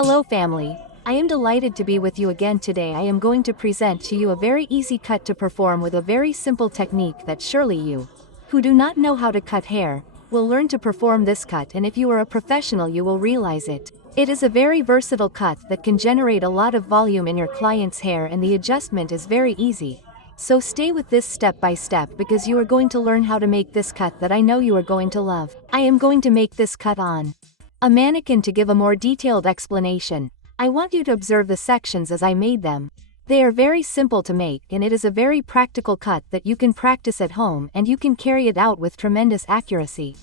Hello family, I am delighted to be with you again today. I am going to present to you a very easy cut to perform with a very simple technique that surely you, who do not know how to cut hair, will learn to perform this cut, and if you are a professional you will realize it. It is a very versatile cut that can generate a lot of volume in your client's hair, and the adjustment is very easy. So stay with this step by step because you are going to learn how to make this cut that I know you are going to love. I am going to make this cut on a mannequin. To give a more detailed explanation, I want you to observe the sections as I made them. They are very simple to make, and it is a very practical cut that you can practice at home and you can carry it out with tremendous accuracy.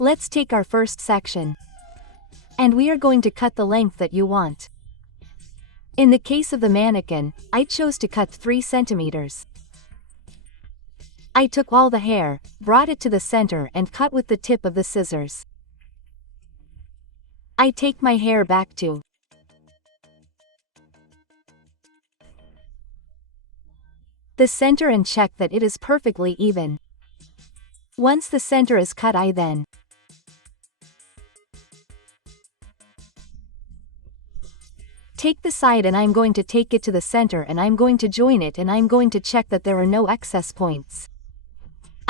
Let's take our first section. And we are going to cut the length that you want. In the case of the mannequin, I chose to cut 3 centimeters. I took all the hair, brought it to the center and cut with the tip of the scissors. I take my hair back to the center and check that it is perfectly even. Once the center is cut, I then take the side and I'm going to take it to the center and I'm going to join it, and I'm going to check that there are no excess points.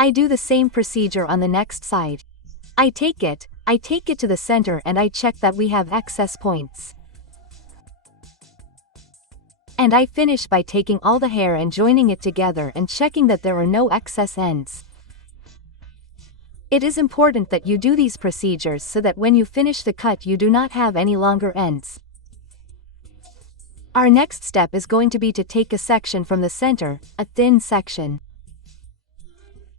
I do the same procedure on the next side. I take it to the center and I check that we have excess points. And I finish by taking all the hair and joining it together and checking that there are no excess ends. It is important that you do these procedures so that when you finish the cut you do not have any longer ends. Our next step is going to be to take a section from the center, a thin section.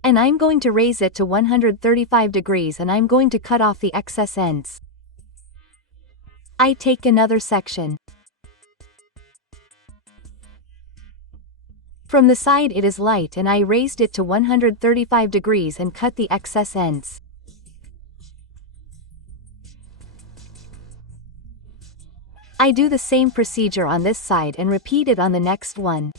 And I'm going to raise it to 135 degrees and I'm going to cut off the excess ends. I take another section. From the side it is light and I raised it to 135 degrees and cut the excess ends. I do the same procedure on this side and repeat it on the next one.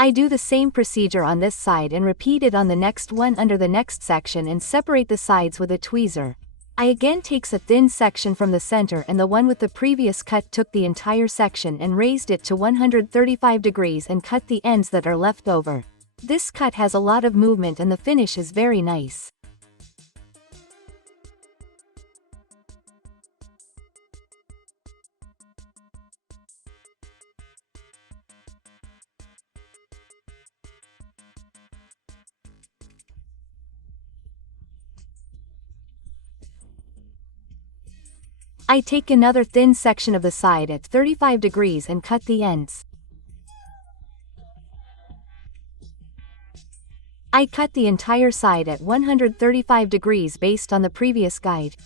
I do the same procedure on this side and repeat it on the next one under the next section and separate the sides with a tweezer. I again takes a thin section from the center, and the one with the previous cut took the entire section and raised it to 135 degrees and cut the ends that are left over. This cut has a lot of movement and the finish is very nice. I take another thin section of the side at 35 degrees and cut the ends. I cut the entire side at 135 degrees based on the previous guide.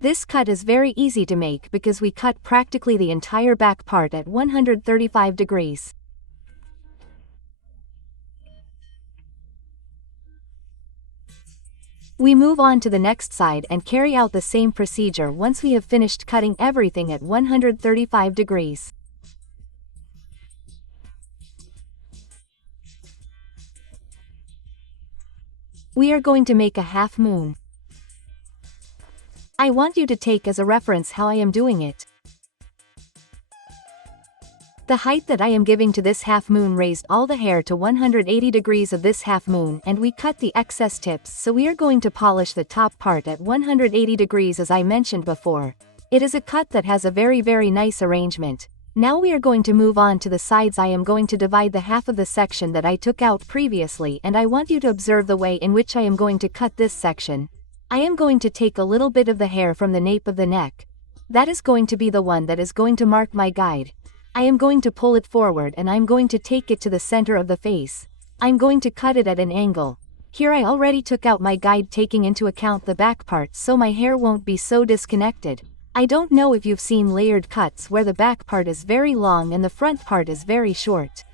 This cut is very easy to make because we cut practically the entire back part at 135 degrees. We move on to the next side and carry out the same procedure once we have finished cutting everything at 135 degrees. We are going to make a half moon. I want you to take as a reference how I am doing it. The height that I am giving to this half moon raised all the hair to 180 degrees of this half moon, and we cut the excess tips, so we are going to polish the top part at 180 degrees as I mentioned before. It is a cut that has a very nice arrangement. Now we are going to move on to the sides. I am going to divide the half of the section that I took out previously, and I want you to observe the way in which I am going to cut this section. I am going to take a little bit of the hair from the nape of the neck. That is going to be the one that is going to mark my guide. I am going to pull it forward and I'm going to take it to the center of the face. I'm going to cut it at an angle. Here I already took out my guide, taking into account the back part so my hair won't be so disconnected. I don't know if you've seen layered cuts where the back part is very long and the front part is very short.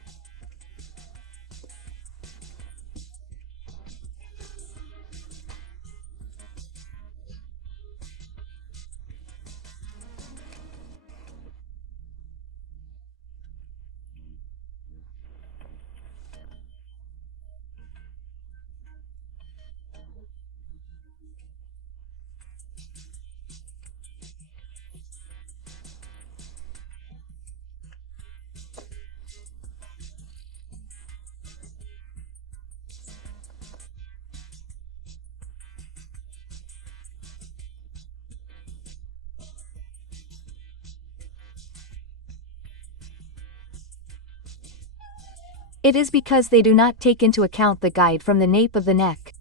It is because they do not take into account the guide from the nape of the neck.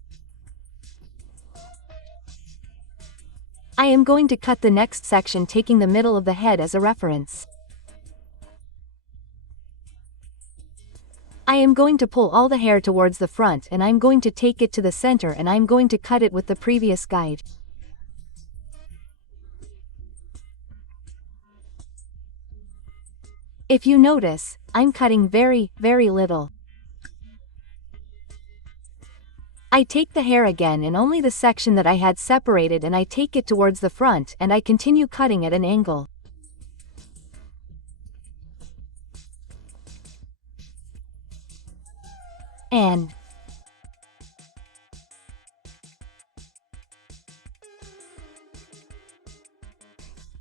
I am going to cut the next section taking the middle of the head as a reference. I am going to pull all the hair towards the front and I'm going to take it to the center and I'm going to cut it with the previous guide. If you notice, I'm cutting very, very little. I take the hair again and only the section that I had separated and I take it towards the front and I continue cutting at an angle. And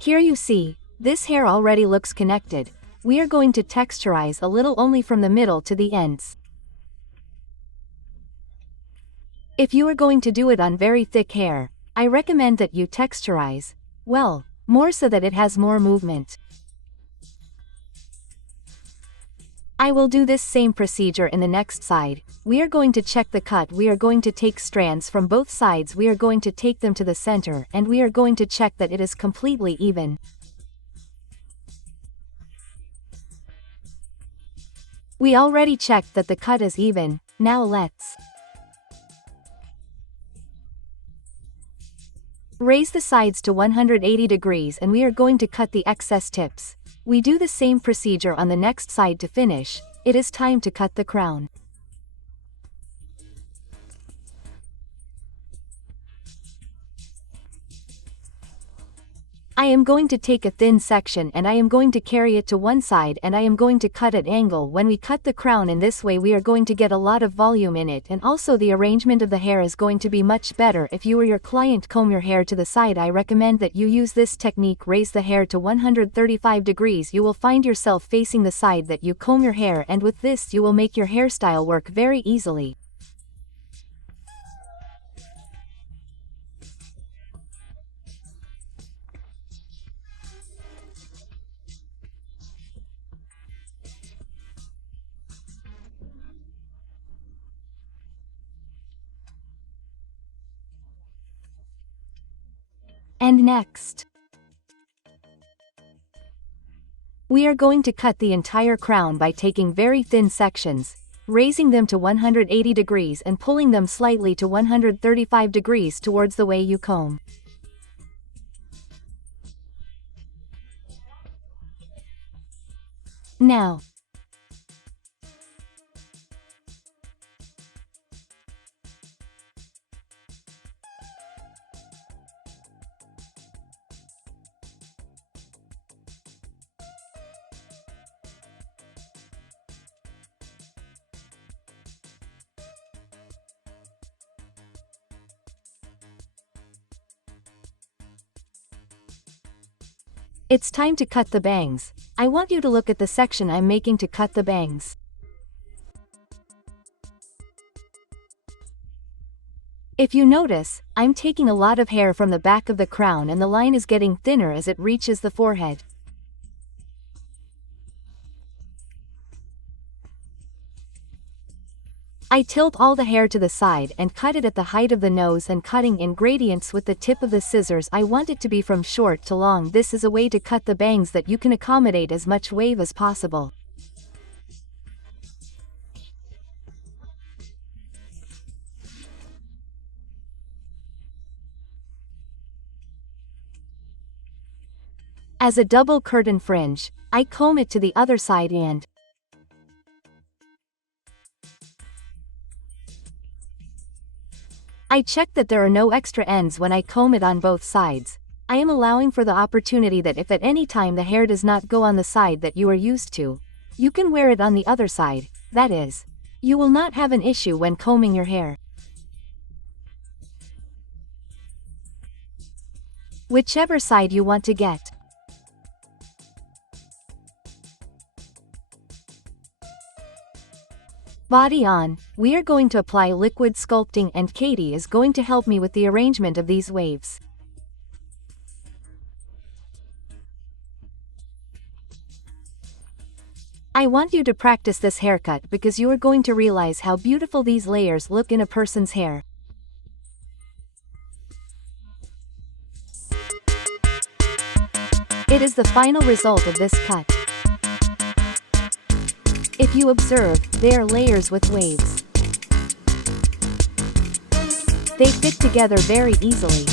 here you see, this hair already looks connected. We are going to texturize a little only from the middle to the ends. If you are going to do it on very thick hair, I recommend that you texturize, well, more so that it has more movement. I will do this same procedure in the next side. We are going to check the cut. We are going to take strands from both sides. We are going to take them to the center and we are going to check that it is completely even. We already checked that the cut is even. Now let's raise the sides to 180 degrees and we are going to cut the excess tips. We do the same procedure on the next side to finish. It is time to cut the crown. I am going to take a thin section and I am going to carry it to one side and I am going to cut at angle. When we cut the crown in this way we are going to get a lot of volume in it and also the arrangement of the hair is going to be much better. If you or your client comb your hair to the side, I recommend that you use this technique. Raise the hair to 135 degrees. You will find yourself facing the side that you comb your hair and with this you will make your hairstyle work very easily. And next, we are going to cut the entire crown by taking very thin sections, raising them to 180 degrees and pulling them slightly to 135 degrees towards the way you comb. Now, it's time to cut the bangs. I want you to look at the section I'm making to cut the bangs. If you notice, I'm taking a lot of hair from the back of the crown and the line is getting thinner as it reaches the forehead. I tilt all the hair to the side and cut it at the height of the nose and cutting in gradients with the tip of the scissors. I want it to be from short to long. This is a way to cut the bangs that you can accommodate as much wave as possible. As a double curtain fringe, I comb it to the other side and I check that there are no extra ends when I comb it on both sides. I am allowing for the opportunity that if at any time the hair does not go on the side that you are used to, you can wear it on the other side. That is, you will not have an issue when combing your hair. Whichever side you want to get. Body on, we are going to apply liquid sculpting and Katie is going to help me with the arrangement of these waves. I want you to practice this haircut because you are going to realize how beautiful these layers look in a person's hair. It is the final result of this cut. If you observe, they are layers with waves. They fit together very easily.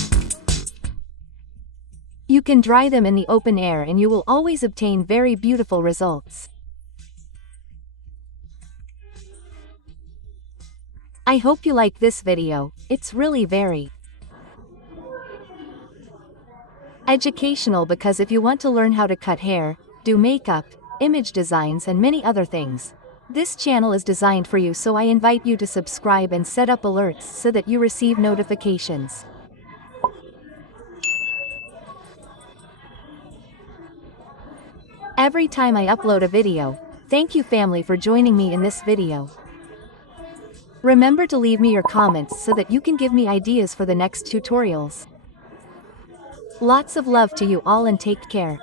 You can dry them in the open air and you will always obtain very beautiful results. I hope you like this video. It's really very educational because if you want to learn how to cut hair, do makeup, image designs and many other things, this channel is designed for you, so I invite you to subscribe and set up alerts so that you receive notifications. Every time I upload a video. Thank you family for joining me in this video. Remember to leave me your comments so that you can give me ideas for the next tutorials. Lots of love to you all and take care.